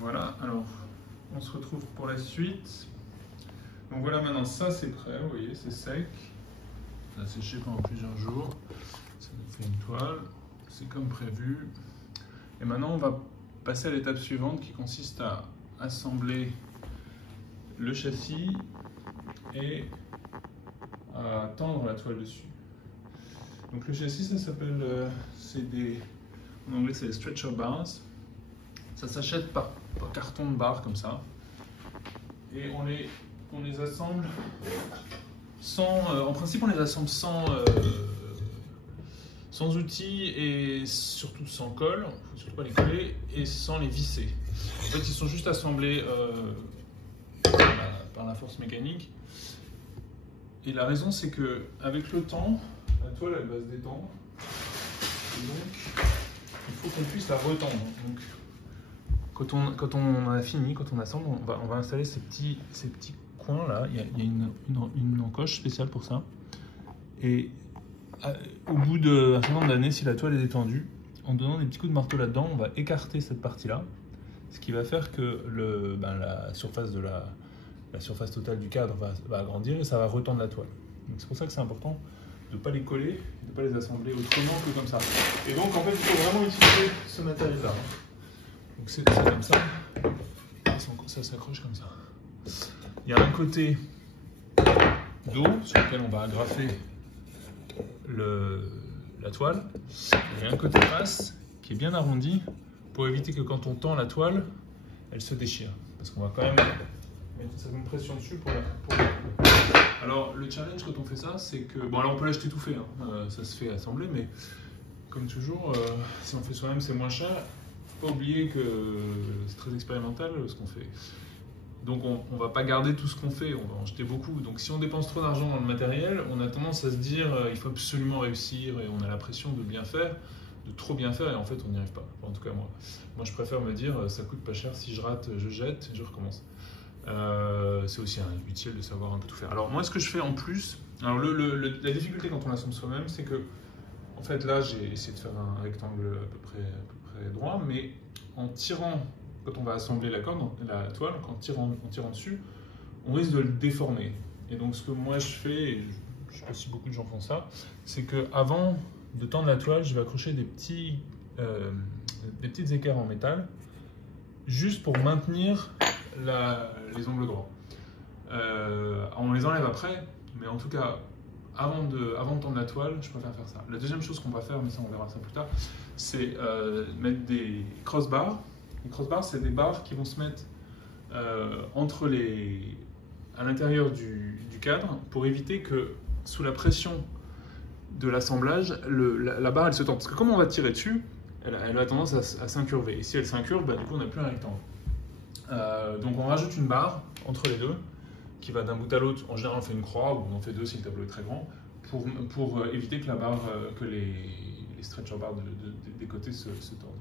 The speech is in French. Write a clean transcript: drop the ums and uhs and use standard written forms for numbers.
Voilà, alors on se retrouve pour la suite. Donc voilà, maintenant ça c'est prêt, vous voyez, c'est sec. Ça a séché pendant plusieurs jours. Ça nous fait une toile, c'est comme prévu. Et maintenant on va passer à l'étape suivante qui consiste à assembler le châssis et à tendre la toile dessus. Donc le châssis, ça s'appelle, en anglais c'est des stretcher bars. Ça s'achète par carton de barre comme ça. Et on les assemble sans, en principe on les assemble sans outils et surtout sans colle, il ne faut surtout pas les coller, et sans les visser. En fait ils sont juste assemblés par la force mécanique. Et la raison c'est que avec le temps, la toile elle va se détendre. Et donc il faut qu'on puisse la retendre. Donc, quand on a fini, quand on assemble, on va installer ces petits coins là. Il y a une encoche spéciale pour ça. Et au bout d'un certain nombre d'années, si la toile est détendue, en donnant des petits coups de marteau là-dedans, on va écarter cette partie-là. Ce qui va faire que la surface totale du cadre va agrandir et ça va retendre la toile. C'est pour ça que c'est important de ne pas les coller, de ne pas les assembler autrement que comme ça. Et donc en fait, il faut vraiment utiliser ce matériel-là. Donc c'est comme ça, ça s'accroche comme ça. Il y a un côté d'eau sur lequel on va agrafer la toile. Il y a un côté face qui est bien arrondi pour éviter que quand on tend la toile, elle se déchire. Parce qu'on va quand même mettre une certaine pression dessus pour Alors le challenge quand on fait ça, c'est que... Bon alors on peut l'acheter tout fait, hein. Ça se fait assembler, mais comme toujours, si on fait soi-même c'est moins cher. Faut pas oublier que c'est très expérimental ce qu'on fait. Donc on va pas garder tout ce qu'on fait, on va en jeter beaucoup. Donc si on dépense trop d'argent dans le matériel, on a tendance à se dire il faut absolument réussir et on a la pression de bien faire, de trop bien faire et en fait on n'y arrive pas. Enfin, en tout cas moi je préfère me dire ça coûte pas cher, si je rate je jette et je recommence. C'est aussi utile de savoir un peu tout faire. Alors moi ce que je fais en plus, alors la difficulté quand on assemble soi-même c'est que en fait là j'ai essayé de faire un rectangle à peu près droit, mais en tirant, quand on va assembler la toile, en tirant dessus, on risque de le déformer. Et donc ce que moi je fais, et je ne sais pas si beaucoup de gens font ça, c'est qu'avant de tendre la toile, je vais accrocher des petites équerres en métal, juste pour maintenir les angles droits. On les enlève après, mais en tout cas, avant de tendre la toile, je préfère faire ça. La deuxième chose qu'on va faire, mais ça on verra ça plus tard, c'est mettre des crossbars. Les crossbars, c'est des barres qui vont se mettre à l'intérieur du cadre pour éviter que, sous la pression de l'assemblage, la barre elle se tend. Parce que comme on va tirer dessus, elle a tendance à s'incurver. Et si elle s'incurve, du coup on n'a plus un rectangle. Donc on rajoute une barre entre les deux, qui va d'un bout à l'autre. En général on fait une croix, ou on en fait deux si le tableau est très grand, pour éviter que les stretcher bars des côtés se tordent.